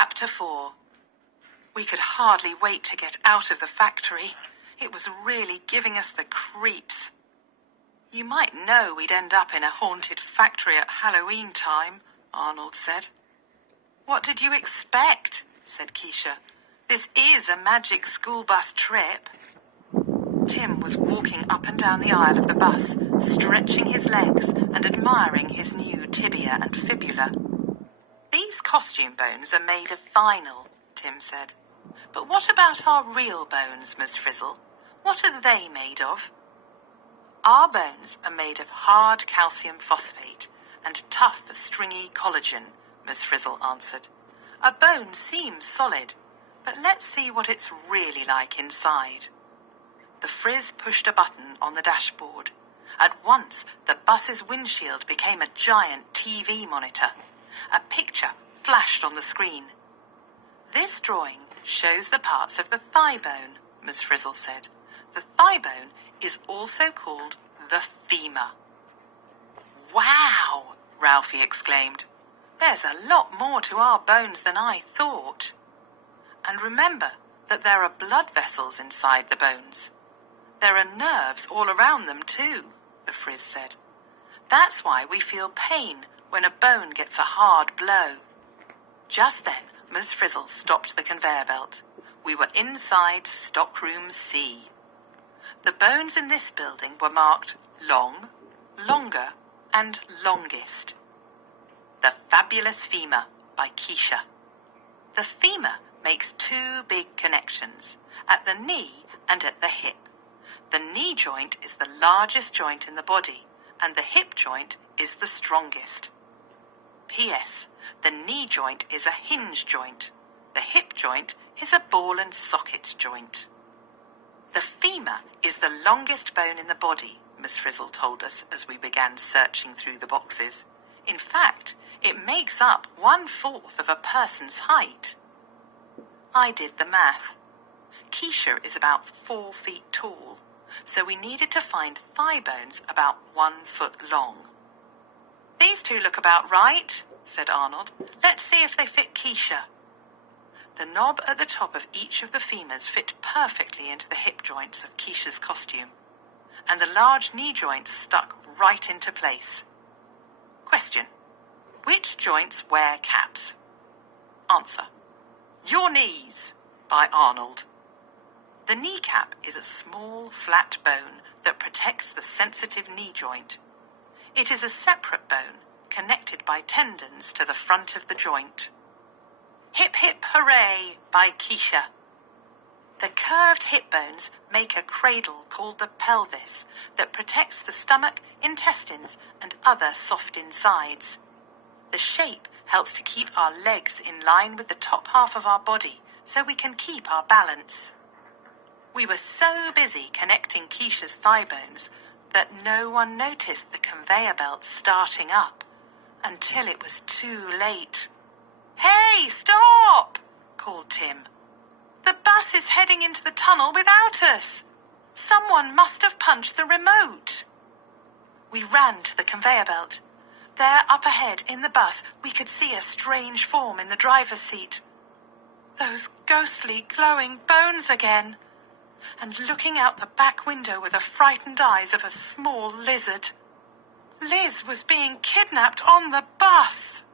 Chapter 4. We could hardly wait to get out of the factory. It was really giving us the creeps. You might know we'd end up in a haunted factory at Halloween time, Arnold said. What did you expect? Said Keisha. This is a magic school bus trip. Tim was walking up and down the aisle of the bus, stretching his legs and admiring his new tibia and fibula. These costume bones are made of vinyl, Tim said. But what about our real bones, Miss Frizzle? What are they made of? Our bones are made of hard calcium phosphate and tough, stringy collagen, Miss Frizzle answered. A bone seems solid, but let's see what it's really like inside. The Frizz pushed a button on the dashboard. At once, the bus's windshield became a giant TV monitor. A picture flashed on the screen. This drawing shows the parts of the thigh bone, Miss Frizzle said. The thigh bone is also called the femur. Wow! Ralphie exclaimed. There's a lot more to our bones than I thought. And remember that there are blood vessels inside the bones. There are nerves all around them too, the Frizz said. That's why we feel pain when a bone gets a hard blow. Just then, Miss Frizzle stopped the conveyor belt. We were inside Stockroom C. The bones in this building were marked long, longer, and longest. The Fabulous Femur by Keisha. The femur makes two big connections, at the knee and at the hip. The knee joint is the largest joint in the body, and the hip joint is the strongest. P.S. The knee joint is a hinge joint. The hip joint is a ball and socket joint. The femur is the longest bone in the body, Miss Frizzle told us as we began searching through the boxes. In fact, it makes up 1/4 of a person's height. I did the math. Keisha is about 4 feet tall, so we needed to find thigh bones about 1 foot long. These two look about right, said Arnold. Let's see if they fit Keisha. The knob at the top of each of the femurs fit perfectly into the hip joints of Keisha's costume, and the large knee joints stuck right into place. Question. Which joints wear caps? Answer. Your knees, by Arnold. The kneecap is a small, flat bone that protects the sensitive knee joint. It is a separate bone, connected by tendons to the front of the joint. Hip hip hooray, by Keisha. The curved hip bones make a cradle called the pelvis that protects the stomach, intestines, and other soft insides. The shape helps to keep our legs in line with the top half of our body so we can keep our balance. We were so busy connecting Keisha's thigh bones that no one noticed the conveyor belt starting up until it was too late. Hey, stop! Called Tim. The bus is heading into the tunnel without us. Someone must have punched the remote. We ran to the conveyor belt. There, up ahead, in the bus, we could see a strange form in the driver's seat. Those ghostly, glowing bones again. And looking out the back window were the frightened eyes of a small lizard. Liz was being kidnapped on the bus.